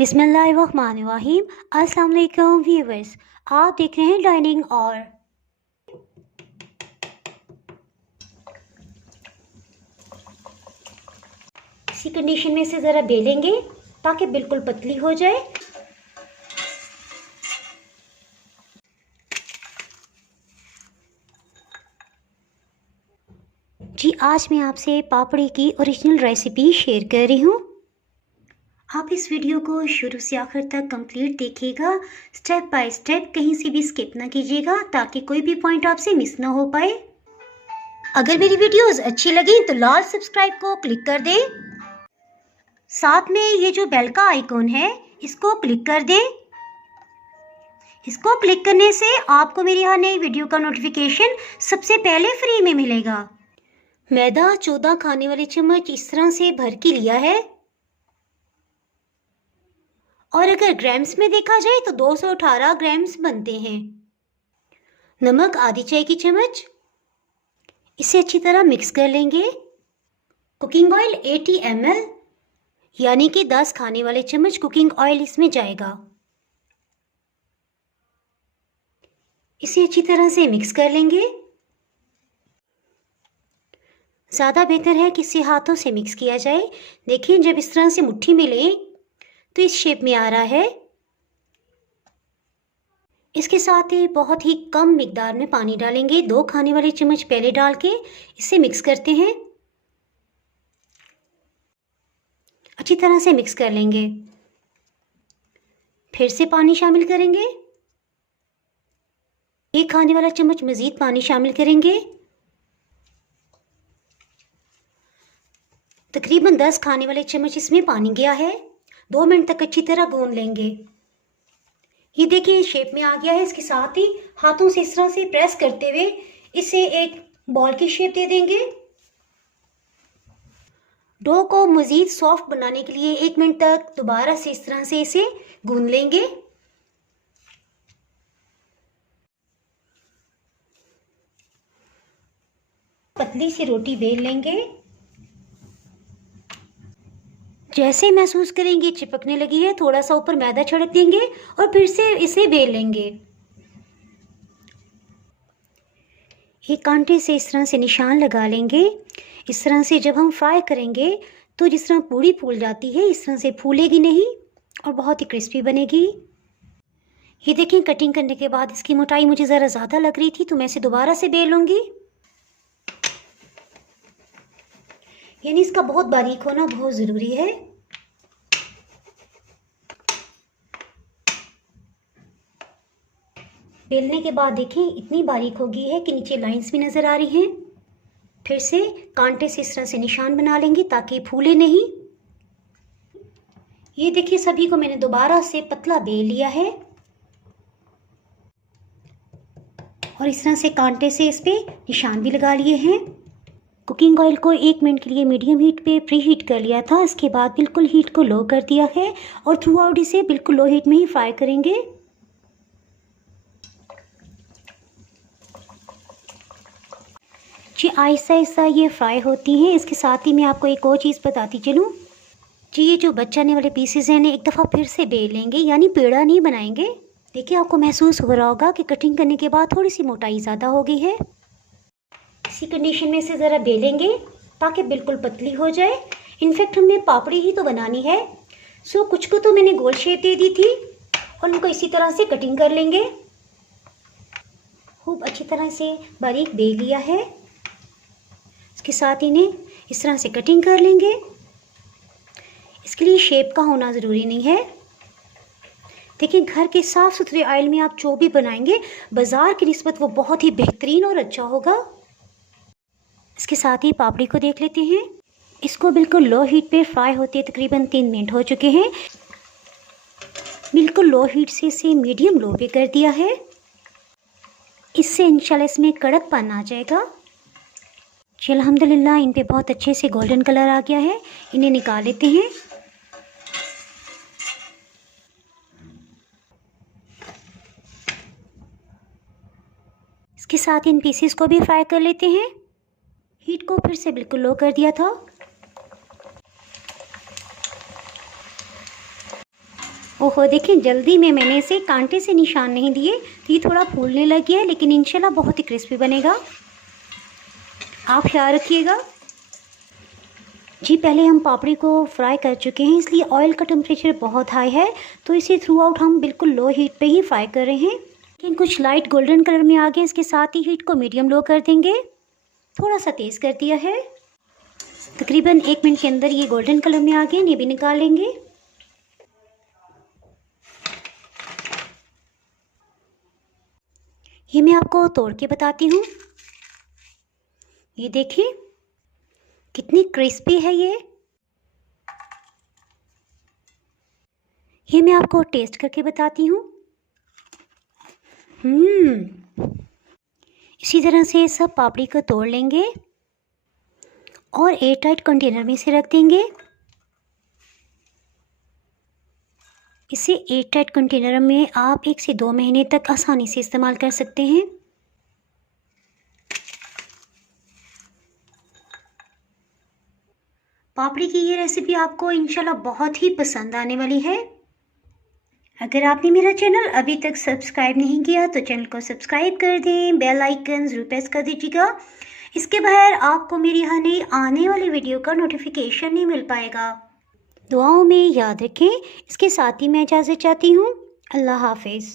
बिस्मिल्लाहिर्रहमानिर्रहीम। अस्सलाम वालेकुम व्यूअर्स, आप देख रहे हैं डाइनिंग और इसी कंडीशन में से ज़रा बेलेंगे ताकि बिल्कुल पतली हो जाए। जी, आज मैं आपसे पापड़ी की ओरिजिनल रेसिपी शेयर कर रही हूँ। आप इस वीडियो को शुरू से आखिर तक कंप्लीट देखिएगा, स्टेप बाय स्टेप, कहीं से भी स्किप ना कीजिएगा ताकि कोई भी पॉइंट आपसे मिस ना हो पाए। अगर मेरी वीडियोस अच्छी लगी तो लाल सब्सक्राइब को क्लिक कर दें। साथ में ये जो बेल का आइकॉन है इसको क्लिक कर दें। इसको क्लिक करने से आपको मेरी हर नई वीडियो का नोटिफिकेशन सबसे पहले फ्री में मिलेगा। मैदा 14 खाने वाले चम्मच इस तरह से भर के लिया है और अगर ग्राम्स में देखा जाए तो 218 ग्राम्स बनते हैं। नमक आधी चाय की चम्मच, इसे अच्छी तरह मिक्स कर लेंगे। कुकिंग ऑयल 80 ml यानी कि 10 खाने वाले चम्मच कुकिंग ऑयल इसमें जाएगा। इसे अच्छी तरह से मिक्स कर लेंगे। ज़्यादा बेहतर है कि इसे हाथों से मिक्स किया जाए। देखिए, जब इस तरह से मुट्ठी में लें तो इस शेप में आ रहा है। इसके साथ ही बहुत ही कम मिकदार में पानी डालेंगे, 2 खाने वाले चम्मच पहले डाल के इसे मिक्स करते हैं। अच्छी तरह से मिक्स कर लेंगे। फिर से पानी शामिल करेंगे, 1 खाने वाला चम्मच मज़ीद पानी शामिल करेंगे। तकरीबन 10 खाने वाले चम्मच इसमें पानी गया है। 2 मिनट तक अच्छी तरह गूंद लेंगे। ये देखिए शेप में आ गया है। इसके साथ ही हाथों से इस तरह से प्रेस करते हुए इसे एक बॉल की शेप दे देंगे। डो को मज़ीद सॉफ्ट बनाने के लिए 1 मिनट तक दोबारा से इस तरह से इसे गूंद लेंगे। पतली सी रोटी बेल लेंगे। जैसे महसूस करेंगे चिपकने लगी है, थोड़ा सा ऊपर मैदा छिड़क देंगे और फिर से इसे बेल लेंगे। एक कांटे से इस तरह से निशान लगा लेंगे। इस तरह से जब हम फ्राई करेंगे तो जिस तरह पूड़ी फूल जाती है इस तरह से फूलेगी नहीं और बहुत ही क्रिस्पी बनेगी। ये देखिए, कटिंग करने के बाद इसकी मोटाई मुझे ज़रा ज़्यादा लग रही थी तो मैं इसे दोबारा से बेल लूँगी। यानी इसका बहुत बारीक होना बहुत ज़रूरी है। बेलने के बाद देखें इतनी बारीक हो गई है कि नीचे लाइंस भी नज़र आ रही हैं। फिर से कांटे से इस तरह से निशान बना लेंगे ताकि फूले नहीं। ये देखिए, सभी को मैंने दोबारा से पतला बेल लिया है और इस तरह से कांटे से इस पे निशान भी लगा लिए हैं। कुकिंग ऑयल को 1 मिनट के लिए मीडियम हीट पे प्री हीट कर लिया था। इसके बाद बिल्कुल हीट को लो कर दिया है और थ्रू आउट इसे बिल्कुल लो हीट में ही फ्राई करेंगे। जी, आहिस्ता आहिस्ता ये फ्राई होती हैं। इसके साथ ही मैं आपको एक और चीज़ बताती चलूँ। जी, ये जो बचाने वाले पीसेस हैं एक दफ़ा फिर से बेल लेंगे, यानी पेड़ा नहीं बनाएंगे। देखिए, आपको महसूस हो रहा होगा कि कटिंग करने के बाद थोड़ी सी मोटाई ज़्यादा हो गई है। इसी कंडीशन में से ज़रा बेलेंगे ताकि बिल्कुल पतली हो जाए। इनफैक्ट हमें पापड़ी ही तो बनानी है, सो कुछ को तो मैंने गोल शेप दे दी थी और उनको इसी तरह से कटिंग कर लेंगे। खूब अच्छी तरह से बारीक बेल लिया है। इसके साथ इन्हें इस तरह से कटिंग कर लेंगे। इसके लिए शेप का होना ज़रूरी नहीं है। देखिए, घर के साफ़ सुथरे ऑयल में आप जो भी बनाएंगे बाज़ार की निस्बत वो बहुत ही बेहतरीन और अच्छा होगा। इसके साथ ही पापड़ी को देख लेते हैं। इसको बिल्कुल लो हीट पे फ्राई होते तकरीबन 3 मिनट हो चुके हैं। बिल्कुल लो हीट से इसे मीडियम लो पे कर दिया है। इससे इंशाल्लाह इसमें कड़कपन आ जाएगा। जी, अल्हम्दुलिल्लाह इन पे बहुत अच्छे से गोल्डन कलर आ गया है। इन्हें निकाल लेते हैं। इसके साथ इन पीसेस को भी फ्राई कर लेते हैं। हीट को फिर से बिल्कुल लो कर दिया था। ओहो देखें, जल्दी में मैंने इसे कांटे से निशान नहीं दिए तो ये थोड़ा फूलने लग गया है, लेकिन इंशाल्लाह बहुत ही क्रिस्पी बनेगा। आप ख्याल रखिएगा। जी पहले हम पापड़ी को फ्राई कर चुके हैं, इसलिए ऑयल का टेम्परेचर बहुत हाई है, तो इसे थ्रू आउट हम बिल्कुल लो हीट पे ही फ्राई कर रहे हैं। लेकिन कुछ लाइट गोल्डन कलर में आ गए, इसके साथ ही हीट को मीडियम लो कर देंगे। थोड़ा सा तेज़ कर दिया है। तकरीबन 1 मिनट के अंदर ये गोल्डन कलर में आ गए, ये भी निकाल लेंगे। ये मैं आपको तोड़ के बताती हूँ। ये देखिए कितनी क्रिस्पी है ये मैं आपको टेस्ट करके बताती हूँ। इसी तरह से सब पापड़ी को तोड़ लेंगे और एयर टाइट कंटेनर में से रख देंगे। इसे एयर टाइट कंटेनर में आप 1 से 2 महीने तक आसानी से इस्तेमाल कर सकते हैं। पापड़ी की ये रेसिपी आपको इंशाल्लाह बहुत ही पसंद आने वाली है। अगर आपने मेरा चैनल अभी तक सब्सक्राइब नहीं किया तो चैनल को सब्सक्राइब कर दें, बेल आइकन ज़रूर प्रेस कर दीजिएगा। इसके बगैर आपको मेरी हर नई आने वाली वीडियो का नोटिफिकेशन नहीं मिल पाएगा। दुआओं में याद रखें। इसके साथ ही मैं इजाज़त चाहती हूँ। अल्लाह हाफिज़।